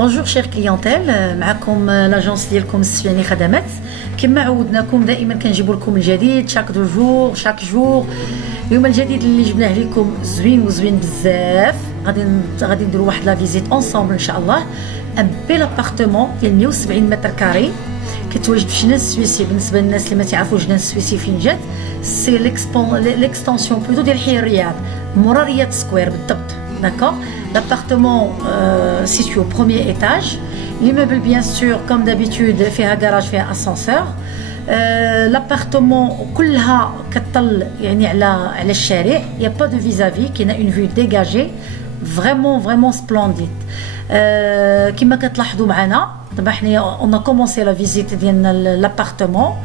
Bonjour chère clientèle, معكم لاجونس ديالكم السفياني خدمات. كما عودناكم دائما كنجيبوا لكم الجديد شاك جور. اليوم الجديد اللي جبناه لكم زوين بزاف. غادي نديروا واحد لا فيزيت اونصومبل ان شاء الله. ان بيل ابارتمون ديال 170 متر كاري كيتواجد في جنان السويسي. بالنسبه للناس اللي ما تعرفوش جنان السويسي فين جات، سي ليكستونسيون بلوتو ديال حي الرياض مورا رياض سكوير بالضبط. D'accord. L'appartement situé au premier étage. L'immeuble, bien sûr, comme d'habitude, fait un garage, fait un ascenseur. L'appartement, كلها كتطل يعني على الشارع. Il n'y a pas de vis-à-vis, qui a une vue dégagée, vraiment splendide. كما كتلاحظوا معنا دابا حنايا on a commencé la visite ديالنا l'appartement.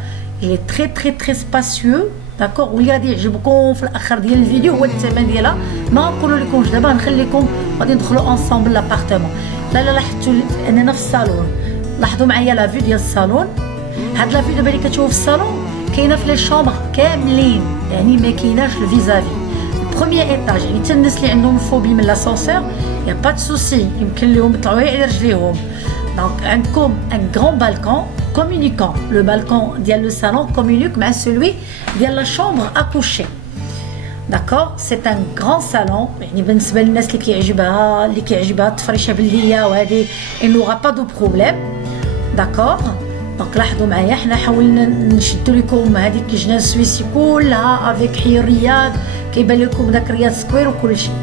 Il est très spacieux. داكوغ. واللي غادي يعجبكم في الاخر ديال الفيديو هو الثمن ديالها. ما نقولوا لكمش دابا، نخليكم غادي ندخلوا اونصومبل لابارتمون. لا لاحظتوا اننا في الصالون، لاحظوا معايا لا فيو ديال الصالون. هاد لا فيو دابا اللي كتشوفوا في الصالون كاينه في لي شومبر كاملين، يعني ما كايناش الفيزافي. البروميير ايطاج يعني حتى الناس اللي عندهم فوبي من لاسانسور يا با دو سوسي، يمكن لهم يطلعوا على رجليهم. دونك عندكم ان غران بالكون communicant. Le balcon dial le salon communique avec celui de la chambre à coucher. D'accord. C'est un grand salon. يعني بالنسبة للناس اللي كيعجبها التفريشة باللية وهذه il n'aura pas de problème. D'accord. دونك لاحظوا معايا حنا حاولنا نشدوا لكم هذيك الجنان السويسي كلها افيك حي الرياض، كيبان لكم داك رياض سكوير وكل شيء.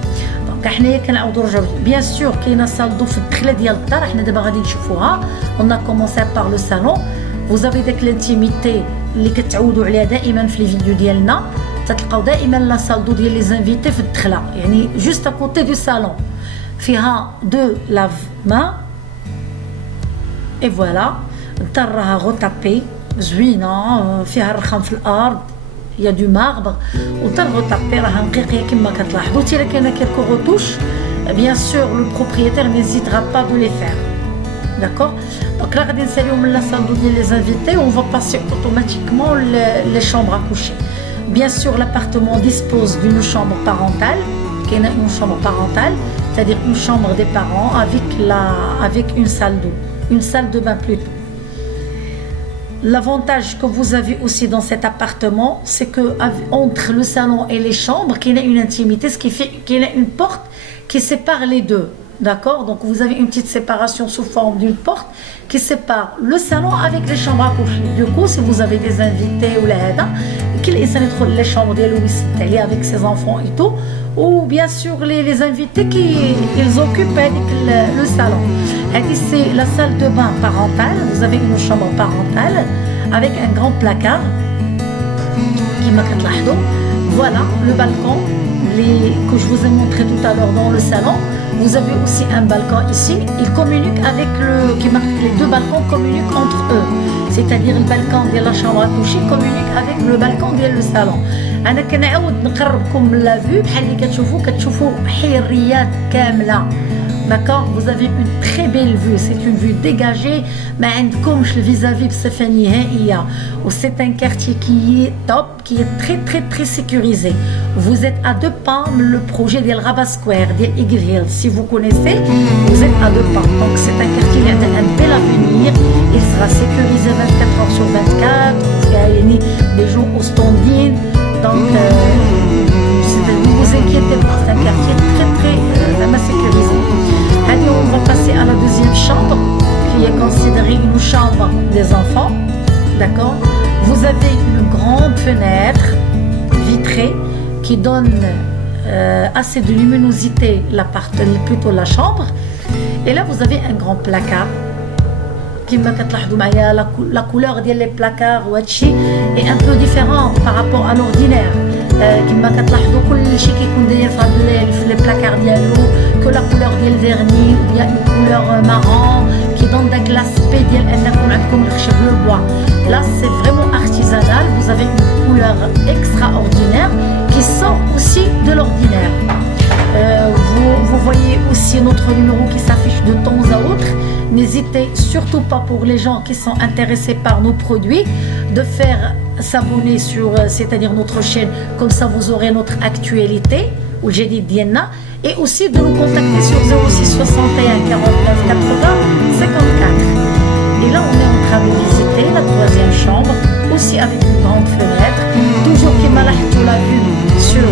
دونك حنايا كنعاودوا نرجعوا بيان سور كاينه صال دو في الدخله ديال الدار. حنا دابا غادي نشوفوها. اون كومونسي بار لو سالون. vous avez داك لانتيميتي اللي كتعودوا عليها دائما في لي فيديو ديالنا. تتلقاو دائما لا صال دو ديال لي زانفيتي في الدخله، يعني جوست ا كوتي دو سالون. فيها دو لاف مان اي فوالا. الدار راها غوطابي زوينه، فيها الرخام في الارض، يا دو ماربر، والدار غوطابي راها نقيقيه كما كتلاحظوا. تي الا كاينه كيلكو غوتوش بيان سور لو بروبريتير نيزيترا با دو لي فير. داكور. دونك لا غادي نساليو من لا صال ديال لي انفيتي اون فا باسي اوتوماتيكمون لي شومبر ا كوشي. بيان سور l'appartement dispose d'une chambre parentale. كاينه une chambre parentale, c'est-à-dire une chambre des parents avec une salle de bain plutôt. L'avantage que vous avez aussi dans cet appartement, c'est que entre le salon et les chambres, qu'il y a une intimité, ce qui fait qu'il y a une porte qui sépare les deux. D'accord. Donc vous avez une petite séparation sous forme d'une porte qui sépare le salon avec les chambres à coucher. Du coup, si vous avez des invités ou qu'il essaie de les chambres avec ses enfants et tout, ou bien sûr les invités qui ils occupent le salon. C'est la salle de bain parentale. Vous avez une chambre parentale avec un grand placard qui m'a كتلاحظوا. Voilà le balcon que je vous ai montré tout à l'heure dans le salon. Vous avez aussi un balcon ici. Il communique avec les deux balcons communiquent entre eux. C'est-à-dire le balcon de la chambre à coucher communique avec le balcon de le salon. أنا كنعاود نقربكم لا فيو بحال اللي كتشوفوا حي الرياض كاملة. D'accord. Vous avez une très belle vue. C'est une vue dégagée. ما عندكمش الفيزافي بصفة نهائية. C'est un quartier qui est top, qui est très sécurisé. Vous êtes à 2 pas le projet de Rabat Square, de Eagle Hill. Si vous connaissez, vous êtes à 2 pas. Donc c'est un quartier qui a un bel avenir. Il sera sécurisé 24 heures sur 24. Il y a des gens au standing. Donc ne vous inquiétez pas. C'est un quartier très sécurisé. Allez, on va passer à la deuxième chambre, qui est considérée une chambre des enfants. D'accord. Vous avez une grande fenêtre vitrée qui donne assez de luminosité plutôt la chambre. Et là, vous avez un grand placard. كما كتلاحظوا معايا la couleur ديال les placards وهادشي est un peu différent par rapport à l'ordinaire. كما كتلاحظوا كل شيء كيكون داير في les placards ديالو que la couleur ديال الفيرني ou bien une couleur marron qui donne داك l'aspect ديال انكم عندكم الخشب le bois. Là c'est vraiment artisanal. Vous avez une couleur extraordinaire qui sort aussi de l'ordinaire. Vous voyez aussi notre numéro qui s'affiche de temps à autre. N'hésitez surtout pas pour les gens qui sont intéressés par nos produits de faire s'abonner sur, c'est-à-dire notre chaîne, comme ça vous aurez notre actualité. والجديد ديالنا et aussi de nous contacter sur 06 61 49 80 54. Et là on est en train de visiter la troisième chambre aussi avec une grande fenêtre, toujours qui m'a la vue sur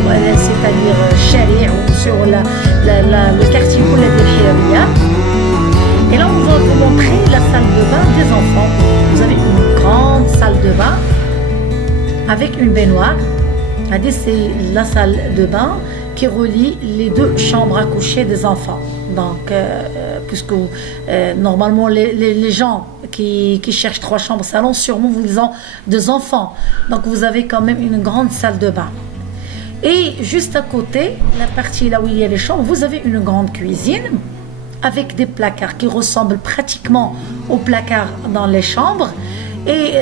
c'est-à-dire Chari ou sur le quartier de Hiria. Et là on va vous montrer la salle de bain des enfants. Vous avez une grande salle de bain avec une baignoire. C'est la salle de bain qui relie les deux chambres à coucher des enfants. Donc, puisque normalement les gens qui cherchent 3 chambres salon, sûrement vous ont 2 enfants. Donc vous avez quand même une grande salle de bain. Et juste à côté, la partie là où il y a les chambres, vous avez une grande cuisine avec des placards qui ressemblent pratiquement aux placards dans les chambres. Et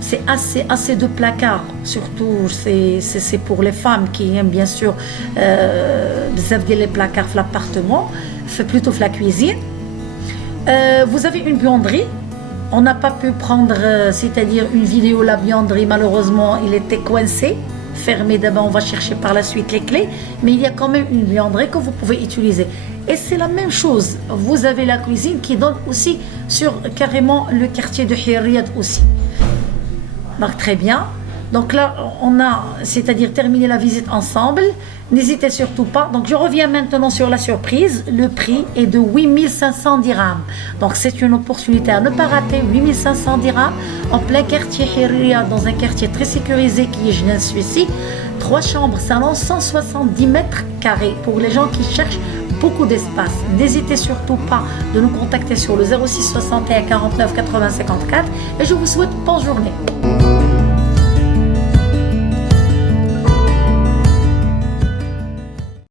c'est assez de placards, surtout c'est pour les femmes qui aiment bien sûr les placards dans l'appartement, c'est plutôt la cuisine. Vous avez une buanderie. On n'a pas pu prendre, c'est-à-dire une vidéo la buanderie, malheureusement il était coincé, fermé. D'abord on va chercher par la suite les clés, mais il y a quand même une buanderie que vous pouvez utiliser. Et c'est la même chose, vous avez la cuisine qui donne aussi sur carrément le quartier de Hiriyat aussi. Donc très bien. Donc là, on a, c'est-à-dire terminé la visite ensemble. N'hésitez surtout pas. Donc je reviens maintenant sur la surprise. Le prix est de 8500 dirhams. Donc c'est une opportunité à ne pas rater. 8500 dirhams en plein quartier Hirria, dans un quartier très sécurisé qui est Jnane Suissi. 3 chambres, salon, 170 mètres carrés pour les gens qui cherchent beaucoup d'espace. N'hésitez surtout pas de nous contacter sur le 06 61 49 80 54 et je vous souhaite bonne journée.